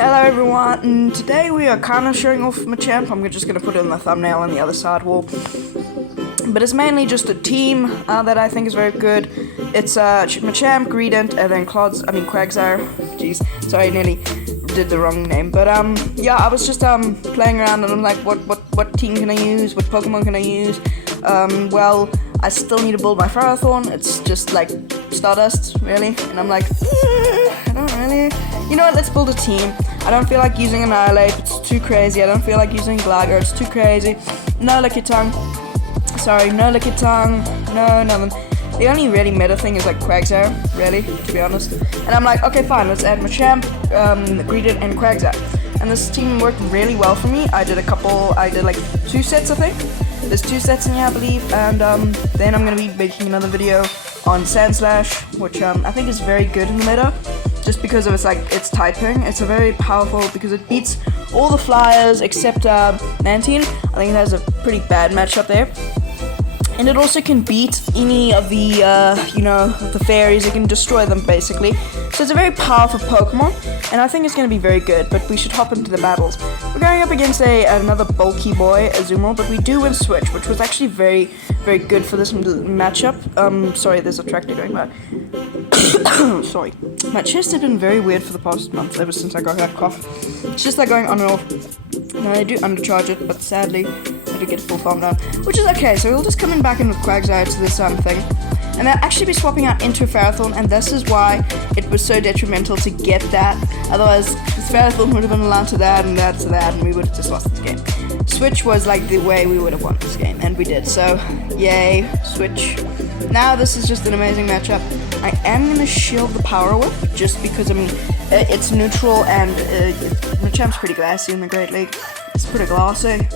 Hello everyone, and today we are kind of showing off Machamp. I'm just going to put it in the thumbnail on the other side wall. But it's mainly just a team that I think is very good. It's Machamp, Greedent, and then Quagsire. Jeez, sorry, I nearly did the wrong name. But yeah, I was just playing around and I'm like, what team can I use? What Pokemon can I use? Well, I still need to build my Ferrothorn. It's just like Stardust, really. And I'm like, I don't really. You know what? Let's build a team. I don't feel like using Annihilate. It's too crazy. I don't feel like using Gligar. It's too crazy. No Lickitung. Sorry, no Lickitung. No, nothing. The only really meta thing is like Quagsire, really, to be honest. And I'm like, okay, fine. Let's add Machamp, Greedent, and Quagsire. And this team worked really well for me. I did like 2 sets, I think. There's 2 sets in here, I believe, and then I'm going to be making another video on Sandslash, which I think is very good in the meta, just because of its typing. It's a very powerful, because it beats all the flyers except Mantine. I think it has a pretty bad matchup there. And it also can beat any of the, the fairies. It can destroy them, basically. So it's a very powerful Pokemon, and I think it's going to be very good, but we should hop into the battles. We're going up against another bulky boy, Azumarill, but we do win Switch, which was actually very, very good for this matchup. Sorry, there's a tractor going by. Sorry. My chest has been very weird for the past month, ever since I got that cough. It's just like going on and off. No, I do undercharge it, but sadly, I do get full farm down, which is okay. So we'll just come in back in with Quagsire to this thing, and I'll actually be swapping out into Ferrothorn, and this is why it was so detrimental to get that. Otherwise, Ferrothorn would have been allowed to that, and that to that, and we would have just lost this game. Switch was like the way we would have won this game, and we did. So, yay, Switch. Now this is just an amazing matchup. I am going to shield the Power Whip, just because, I mean, it's neutral, and Machamp's pretty glassy in the Great League. It's pretty glassy.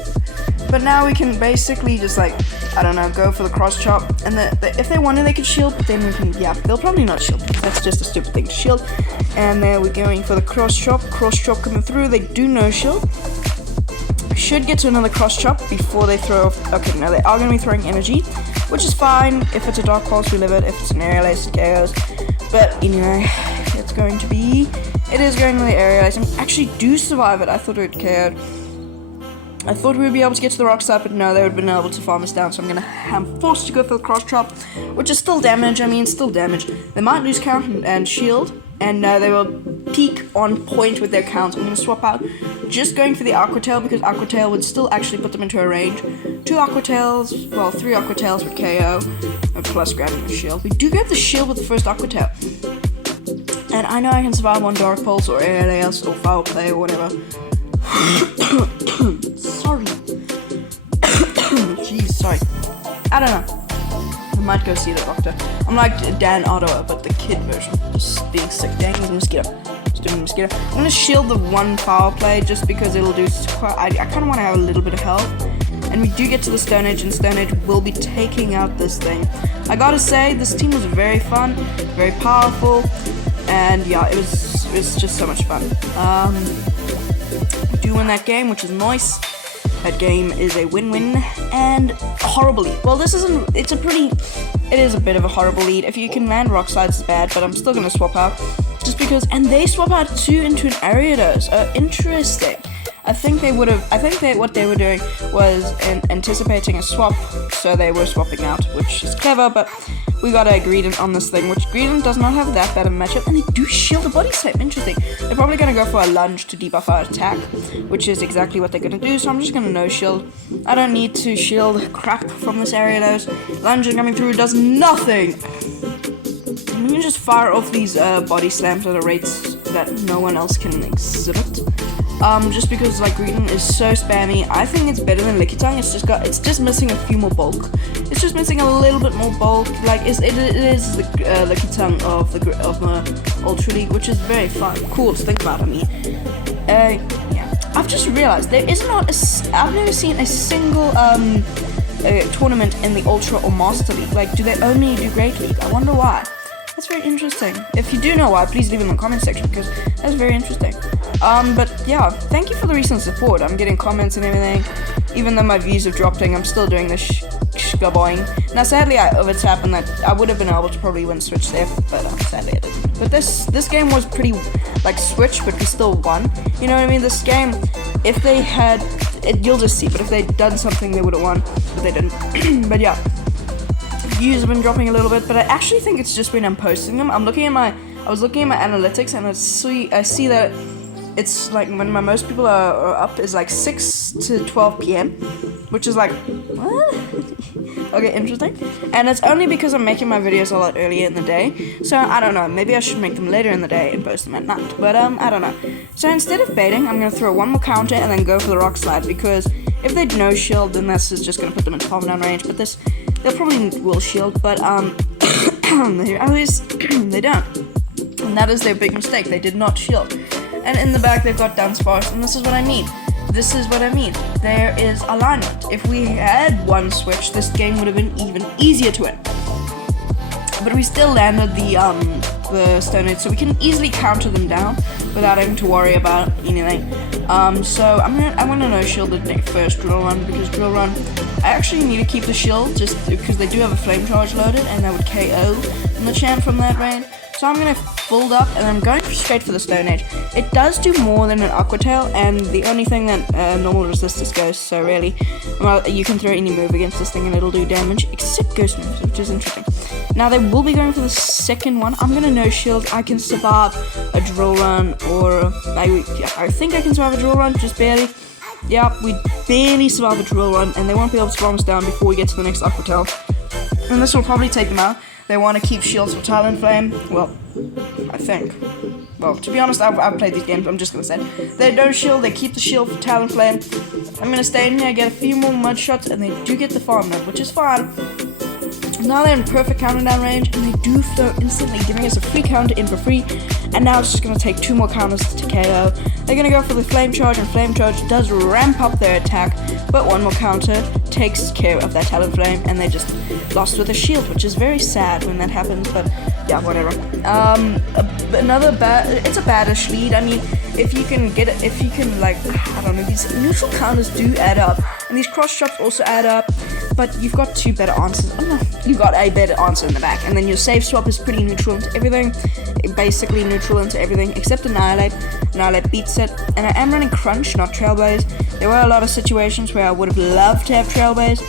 But now we can basically just, like, I don't know, go for the cross chop. And if they wanted, they could shield, but then we can, yeah, they'll probably not shield. That's just a stupid thing to shield. And there we're going for the cross chop. Cross chop coming through. They do no shield. Should get to another cross chop before they throw off. Okay, no, they are going to be throwing energy, which is fine. If it's a Dark Pulse, we live it. If it's an Aerial Ace, it KOs. But anyway, it is going to the Aerial Ace. And we actually do survive it. I thought it would KO. I thought we would be able to get to the rock side, but no, they would have been able to farm us down, so I'm forced to go for the cross chop, which is still damage. I mean, still damage. They might lose count and shield, and they will peak on point with their count. I'm going to swap out, just going for the Aqua Tail, because Aqua Tail would still actually put them into a range. 2 Aqua Tails, well, 3 Aqua Tails would KO, plus grabbing the shield. We do grab the shield with the first Aqua Tail. And I know I can survive on Dark Pulse or Aerial Ace or Foul Play or whatever. Sorry. Jeez, sorry. I don't know. I might go see the doctor. I'm like Dan Ottawa, but the kid version. Just being sick. Dang, he's a mosquito. Just doing a mosquito. I'm gonna shield the 1 power play just because it'll do quite. I kind of want to have a little bit of health. And we do get to the Stone Age, and Stone Age will be taking out this thing. I gotta say, this team was very fun, very powerful, and yeah, it was just so much fun. We do win that game, which is nice. That game is a win-win and a horrible lead. Well, this isn't. It is a bit of a horrible lead. If you can land rock slides, it's bad, but I'm still gonna swap out just because. And they swap out 2 into an Ariados. Interesting. I think what they were doing was anticipating a swap, so they were swapping out, which is clever, but we got a Greedent on this thing, which Greedent does not have that bad of a matchup, and they do shield the body type. Interesting. They're probably going to go for a lunge to debuff our attack, which is exactly what they're going to do, so I'm just going to no shield. I don't need to shield crap from this Ariados. Lunge coming through does nothing. We can just fire off these body slams at a rate that no one else can exhibit. Just because like Greedent is so spammy, I think it's better than Lickitung. It's just missing a few more bulk. It's just missing a little bit more bulk. Like it is the Lickitung of the Ultra League, which is very fun, cool to think about. I mean, yeah. I've just realized I've never seen a single tournament in the Ultra or Master League. Like, do they only do Great League? I wonder why. That's very interesting. If you do know why, please leave it in the comment section, because that's very interesting. But yeah, thank you for the recent support. I'm getting comments and everything. Even though my views are dropping, I'm still doing this shkaboing. Now, sadly, I overtapped, and that I would have been able to probably win Switch there, but sadly I didn't. But this game was pretty. like switch, but we still won. You know what I mean? This game, if they had, you'll just see. But if they'd done something, they would have won, but they didn't. But yeah, views have been dropping a little bit, but I actually think it's just when I'm posting them. I was looking at my analytics, and I see that it's like when my most people are up is like 6 to 12 p.m, which is like, what? Okay, interesting. And it's only because I'm making my videos a lot earlier in the day, so I don't know, maybe I should make them later in the day and post them at night, but I don't know. So instead of baiting, I'm gonna throw one more counter and then go for the rock slide, because if they no shield, then this is just gonna put them in palm down range, but this, they'll probably will shield, but at least they don't. And that is their big mistake, they did not shield. And in the back they've got Dunsparce, and this is what I mean. This is what I mean. There is alignment. If we had one switch, this game would have been even easier to win. But we still landed the Stone Age, so we can easily counter them down without having to worry about anything. So I'm gonna no shield the first drill run, because drill run, I actually need to keep the shield just because they do have a flame charge loaded, and that would KO Machamp from that range. So I'm going to build up, and I'm going straight for the Stone Age. It does do more than an Aqua Tail, and the only thing that normal resist is Ghost, so really, well, you can throw any move against this thing and it'll do damage, except Ghost moves, which is interesting. Now they will be going for the second one. I'm going to no shield. I can survive a drill run, or I think I can survive a drill run, just barely. Yeah, we barely survive a drill run, and they won't be able to bomb us down before we get to the next Aqua Tail. And this will probably take them out. They want to keep shields for Talonflame. Well, I think. Well, to be honest, I've played these games. I'm just going to say. They don't shield. They keep the shield for Talonflame. I'm going to stay in here, get a few more mud shots, and they do get the farm node, which is fine. Now they're in perfect counter down range, and they do throw instantly, giving us a free counter in for free. And now it's just going to take 2 more counters to KO. They're going to go for the Flame Charge, and Flame Charge does ramp up their attack, but 1 more counter takes care of that Talonflame, and they just lost with a shield, which is very sad when that happens, but yeah, whatever. It's a baddish lead. I mean, if you can get it, if you can, like, I don't know, these neutral counters do add up, and these cross chops also add up, but you've got 2 better answers. Oh no, you got a better answer in the back, and then your save swap is pretty neutral into everything, basically neutral into everything except Annihilate. Annihilate beats it, and I am running Crunch, not Trailblaze. There were a lot of situations where I would have loved to have Trailblaze,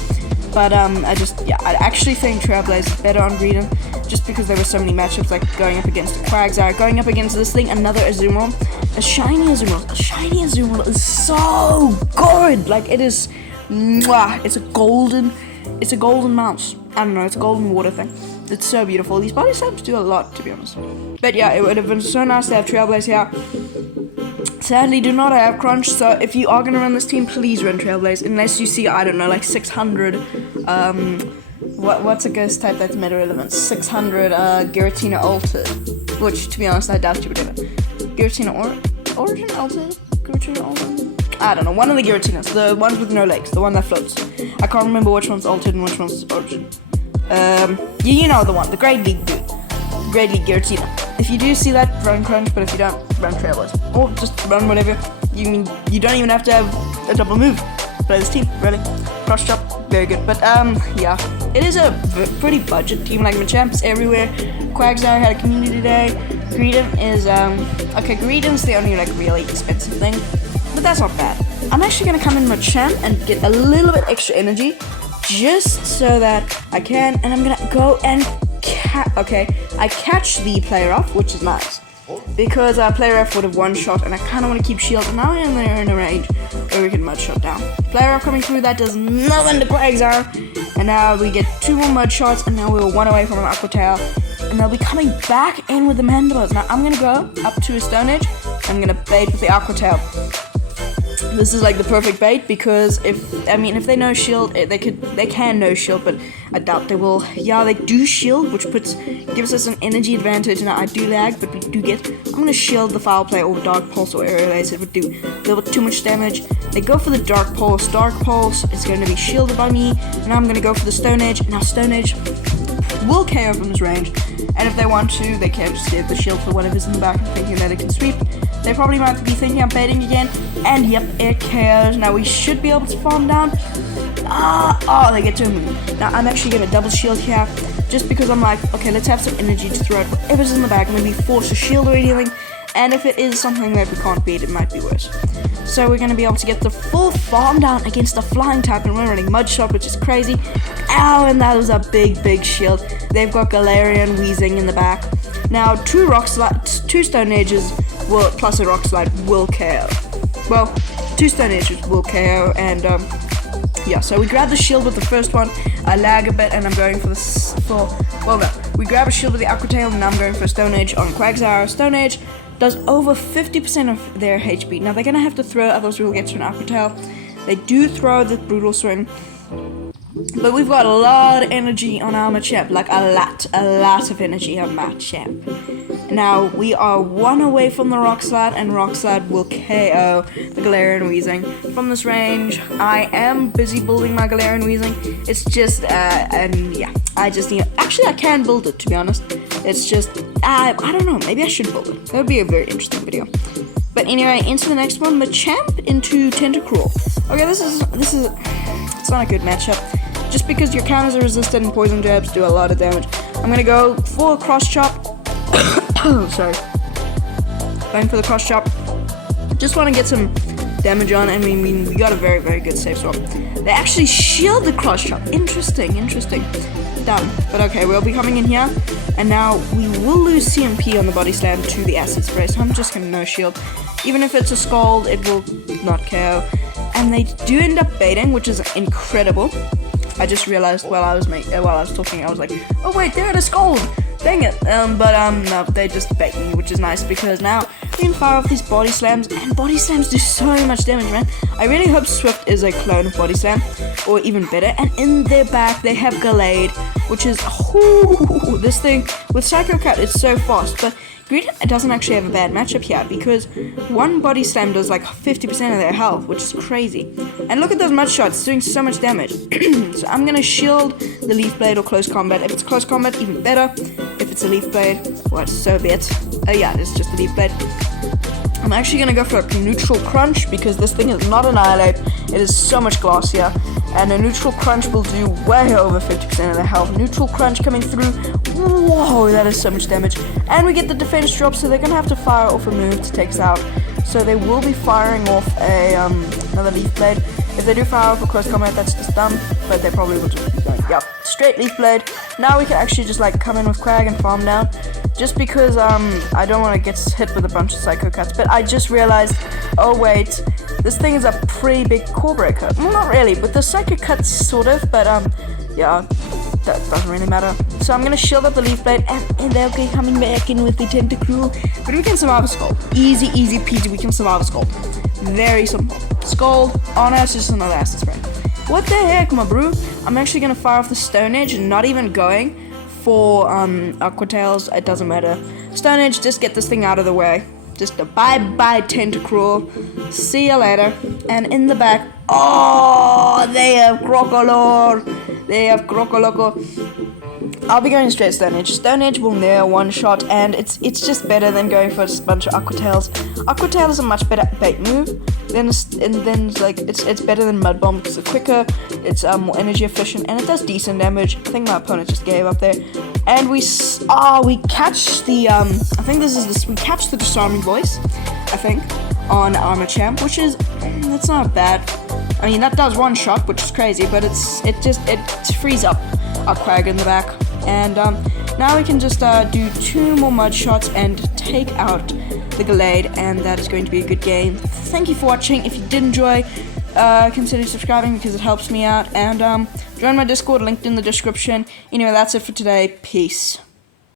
but I actually think Trailblaze is better on Greedent, just because there were so many matchups, like going up against Quagsire, going up against this thing, another Azumarill, a shiny Azumarill. A shiny Azumarill is so good, like it is, mwah, it's a golden mouse. I don't know, it's a golden water thing. It's so beautiful. These body slams do a lot, to be honest. But yeah, it would have been so nice to have Trailblaze here. Sadly, do not have Crunch, so if you are going to run this team, please run Trailblaze, unless you see, I don't know, like 600, what's a ghost type that's meta relevant? 600, Giratina Altered, which, to be honest, I doubt you would have it. Giratina Origin Altered? Giratina Altered? I don't know, one of the Giratinas, the ones with no legs, the one that floats. I can't remember which one's Altered and which one's Origin. You know the one, the Great League dude. Great League Giratina. If you do see that, run Crunch, but if you don't, run Trailblaze. Or just run whatever. You don't even have to have a double move. Play this team, really. Cross chop, very good. But yeah, it is a pretty budget team. Like Machamp's everywhere. Quagsire had a community day. Greedent is okay. Greedent's the only like really expensive thing, but that's not bad. I'm actually gonna come in Machamp and get a little bit extra energy, just so that I can. And I'm gonna go and I catch the player off, which is nice. Because our player F would have one shot, and I kind of want to keep shield, and now they're in a range where we can mud shot down. Player F coming through, that does nothing to Quagsire, and now we get 2 more mud shots, and now we're 1 away from an Aqua Tail, and they'll be coming back in with the Mandibles. Now I'm going to go up to a Stone Age, I'm going to bait with the Aqua Tail. This is like the perfect bait, because if they no shield, they can no shield, but I doubt they will. Yeah, they do shield, which gives us an energy advantage. Now I do lag, but we do get. I'm gonna shield the Foul Play or Dark Pulse or Aerial Ace. It would do a little bit too much damage. They go for the Dark Pulse. Dark Pulse is going to be shielded by me. Now I'm gonna go for the Stone Age. Now Stone Age will KO from his range, and if they want to, they can just get the shield for whatever's in the back, thinking that it can sweep. They probably might be thinking I'm baiting again, and yep, it KOs. Now we should be able to farm down. They get to me. Now I'm actually gonna double shield here, just because I'm like, okay, let's have some energy to throw out whatever's in the back, maybe force a shield or anything. and if it is something that we can't beat, it might be worse. So we're going to be able to get the full farm down against the flying type, and we're running Mud Shot, which is crazy. Ow, and that was a big shield. They've got Galarian Weezing in the back. Now, two Stone Ages will, plus a Rock Slide will KO. Well, 2 Stone Ages will KO, and yeah, so we grab the shield with the first one. I lag a bit, and I'm going we grab a shield with the Aqua Tail, and now I'm going for a Stone Age on Quagsire. Stone Age does over 50% of their HP. Now they're gonna have to throw, otherwise we'll get to an Aqua Tail. They do throw the Brutal Swing, but we've got a lot of energy on our Machamp, like a lot of energy on Machamp. Now we are 1 away from the Rock Slide, and Rock Slide will KO the Galarian Weezing. From this range, I am busy building my Galarian Weezing. It's just, and yeah, I just need. Actually, I can build it, to be honest. It's just, I don't know. Maybe I should build it. That would be a very interesting video. But anyway, into the next one, Machamp into Tentacruel. Okay, this is it's not a good matchup. Just because your counters are resistant and poison jabs do a lot of damage. I'm gonna go for a cross chop. Sorry. Going for the cross chop. Just want to get some damage on, and we got a very good save swap. They actually shield the cross chop. Interesting. Done. But okay, we'll be coming in here, and now we will lose CMP on the body slam to the acid spray, so I'm just gonna no shield. Even if it's a Scald, it will not KO. And they do end up baiting, which is incredible. I just realized while I was talking, I was like, oh wait, they're at a Scald. Dang it. No, they just bait me, which is nice, because now we can fire off these body slams, and body slams do so much damage, man. I really hope Swift is a clone of body slam, or even better. And in their back, they have Gallade, which is, this thing with Psycho Cut is so fast, but Greedent doesn't actually have a bad matchup here, because one body slam does like 50% of their health, which is crazy. And look at those Mud Shots, it's doing so much damage. So I'm gonna shield the Leaf Blade or Close Combat. If it's Close Combat, even better. If it's a Leaf Blade, well, so be it. Oh yeah, it's just a Leaf Blade. I'm actually gonna go for a Neutral Crunch, because this thing is not Annihilate. It is so much glassier, and a Neutral Crunch will do way over 50% of the health. Neutral Crunch coming through. Whoa, that is so much damage. And we get the defense drop, so they're gonna have to fire off a move to take us out. So they will be firing off a another Leaf Blade. If they do fire off a Close Combat, that's just dumb, but they probably will just keep going. Yep, straight Leaf Blade. Now we can actually just like come in with Quag and farm down. Just because I don't want to get hit with a bunch of Psycho Cuts, but I just realized, oh wait, this thing is a pretty big core breaker. Well, not really, but the Psycho Cuts sort of, but yeah, that doesn't really matter. So I'm gonna shield up the Leaf Blade, and they'll be coming back in with the Tentacruel, but we can survive a Scald. Easy peasy, we can survive a Scald. Very simple. Scald, oh no, it's just another Acid Spray. What the heck, my bro? I'm actually gonna fire off the Stone Edge, and not even going for Aqua Tails. It doesn't matter. Stone Edge, just get this thing out of the way. Just a bye Tentacruel. See you later. And in the back, oh, they have Crocolore. They have Crocoloco. I'll be going straight Stone Edge. Stone Edge will nail one shot, and it's just better than going for a bunch of Aqua Tails. Aqua Tail is a much better bait move. It's better than Mud Bomb because it's quicker, it's more energy efficient, and it does decent damage. I think my opponent just gave up there. And we catch the we catch the Disarming Voice, I think, on our Machamp, which is that's not bad. I mean, that does one shot, which is crazy, but it frees up our Quag in the back. And now we can just do 2 more Mud Shots and take out the Gallade, and that is going to be a good game. Thank you for watching. If you did enjoy, consider subscribing because it helps me out, and join my Discord linked in the description. Anyway, that's it for today. Peace.